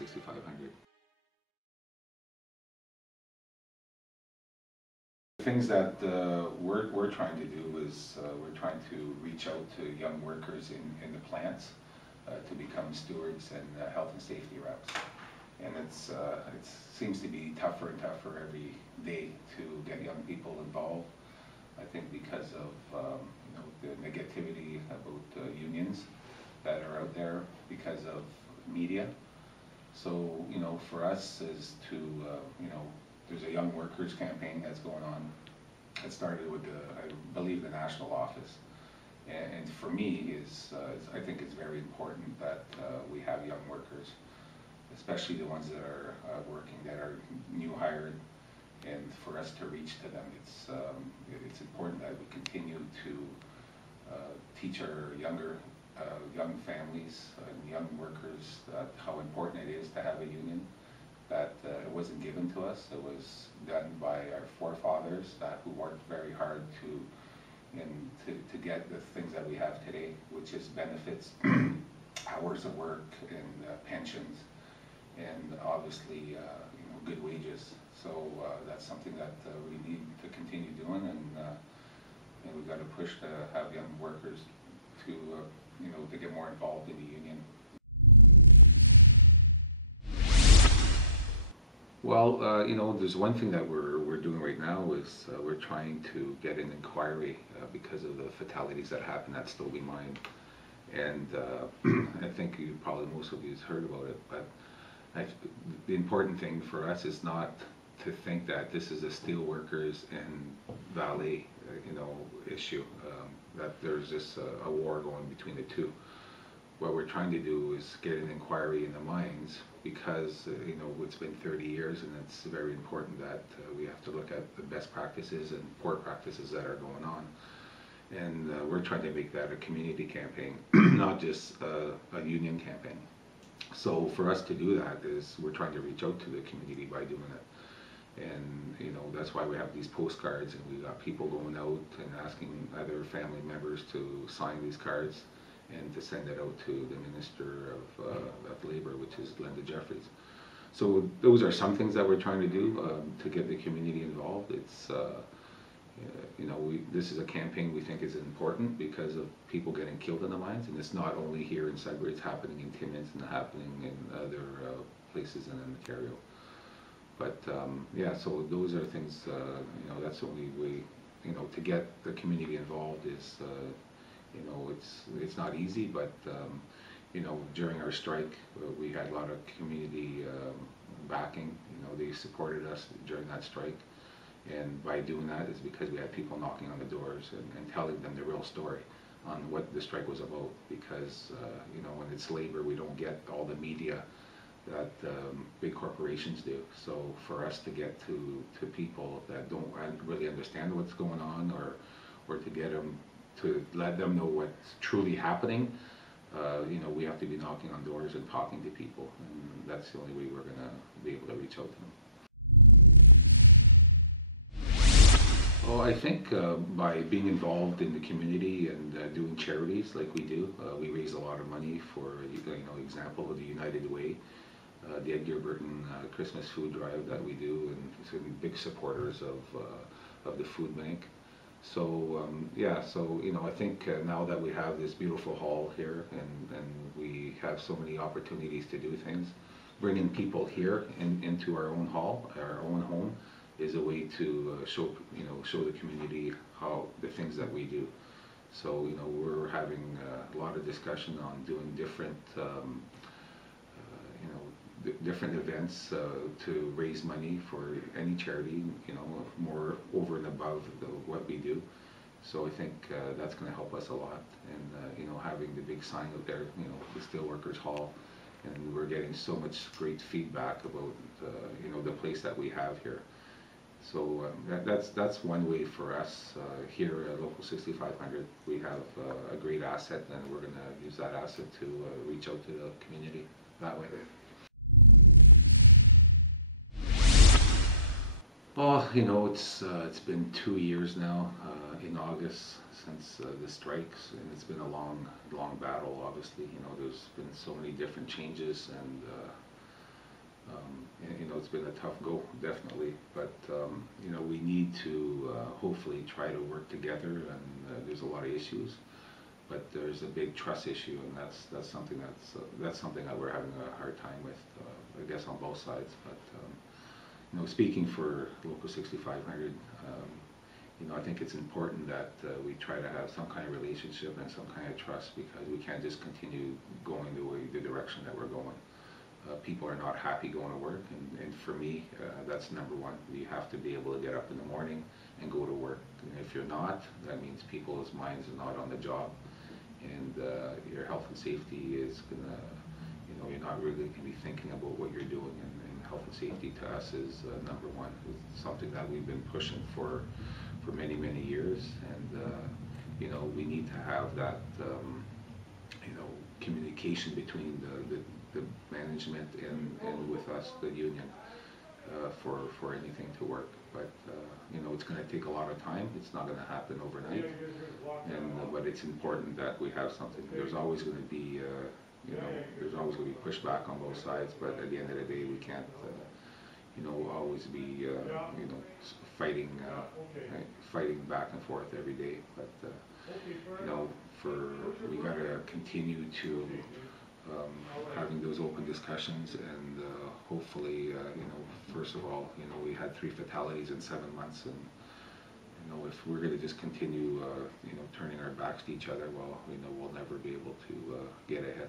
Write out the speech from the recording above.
6500. The things that we're trying to do is we're trying to reach out to young workers in the plants to become stewards and health and safety reps. And it seems to be tougher and tougher every day to get young people involved. I think because of the negativity about unions that are out there because of media. So for us is to there's a young workers campaign that's going on. It started with I believe the national office, and for me I think it's very important that we have young workers, especially the ones that are working, that are new hired, and for us to reach to them. It's important that we continue to teach our young families and young workers how important it is to have a union. That it wasn't given to us. It was done by our forefathers who worked very hard to get the things that we have today, which is benefits, hours of work, and pensions, and obviously good wages. So that's something that we need to continue doing, and we've got to push to have young workers to get more involved in the union. Well, there's one thing that we're doing right now is we're trying to get an inquiry because of the fatalities that happened at Stobie Mine, and I think most of you have heard about it. But the important thing for us is not to think that this is a steel workers and Valley, issue. That there's just a war going between the two. What we're trying to do is get an inquiry in the mines because it's been 30 years, and it's very important that we have to look at the best practices and poor practices that are going on. And we're trying to make that a community campaign, not just a union campaign. So for us to do that is we're trying to reach out to the community by doing it. And that's why we have these postcards, and we got people going out and asking other family members to sign these cards and to send it out to the Minister of Labour, which is Linda Jeffries. So those are some things that we're trying to do to get the community involved. It's this is a campaign we think is important because of people getting killed in the mines, and it's not only here in Sudbury, it's happening in Timmins and happening in other places in Ontario. But yeah, so those are things, that's the only way, to get the community involved is, it's not easy, but, during our strike, we had a lot of community backing. They supported us during that strike. And by doing that is because we had people knocking on the doors and telling them the real story on what the strike was about. Because, when it's labor, we don't get all the media that big corporations do. So for us to get to people that don't really understand what's going on, or to get them to let them know what's truly happening, we have to be knocking on doors and talking to people, and that's the only way we're going to be able to reach out to them. Well, I think by being involved in the community and doing charities like we do, we raise a lot of money for, example of the United Way, the Edgar Burton Christmas food drive that we do, and some big supporters of the food bank. So yeah, so I think now that we have this beautiful hall here, and we have so many opportunities to do things, bringing people here into our own hall, our own home, is a way to show the community how the things that we do. So we're having a lot of discussion on doing different different events to raise money for any charity, more over and above what we do. So I think that's going to help us a lot, and having the big sign out there, the Steelworkers Hall, and we're getting so much great feedback about the place that we have here. So that's one way for us here at Local 6500. We have a great asset, and we're going to use that asset to reach out to the community that way. Well, it's been 2 years now in August since the strikes, and it's been a long battle. Obviously, there's been so many different changes, and And, you know, it's been a tough go, definitely, but, you know, we need to hopefully try to work together, and there's a lot of issues, but there's a big trust issue, and that's something that we're having a hard time with, I guess, on both sides. But you know, speaking for Local 6500, you know, I think it's important that we try to have some kind of relationship and some kind of trust, because we can't just continue going the direction that we're going. People are not happy going to work, and for me, that's number one. You have to be able to get up in the morning and go to work. And if you're not, that means people's minds are not on the job, and your health and safety is gonna, you know, you're not really gonna be thinking about what you're doing. And health and safety to us is number one. It's something that we've been pushing for many, many years, and you know, we need to have that, you know, communication between the management and with us, the union, for anything to work. But you know, it's going to take a lot of time. It's not going to happen overnight, and but it's important that we have something. There's always going to be, you know, there's always going to be pushback on both sides. But at the end of the day, we can't, you know, always be, you know, fighting, right, fighting back and forth every day. But you know, we got to continue to having those open discussions, and hopefully, you know, first of all, you know, we had 3 fatalities in 7 months, and you know, if we're going to just continue, you know, turning our backs to each other, well, you know, we'll never be able to get ahead.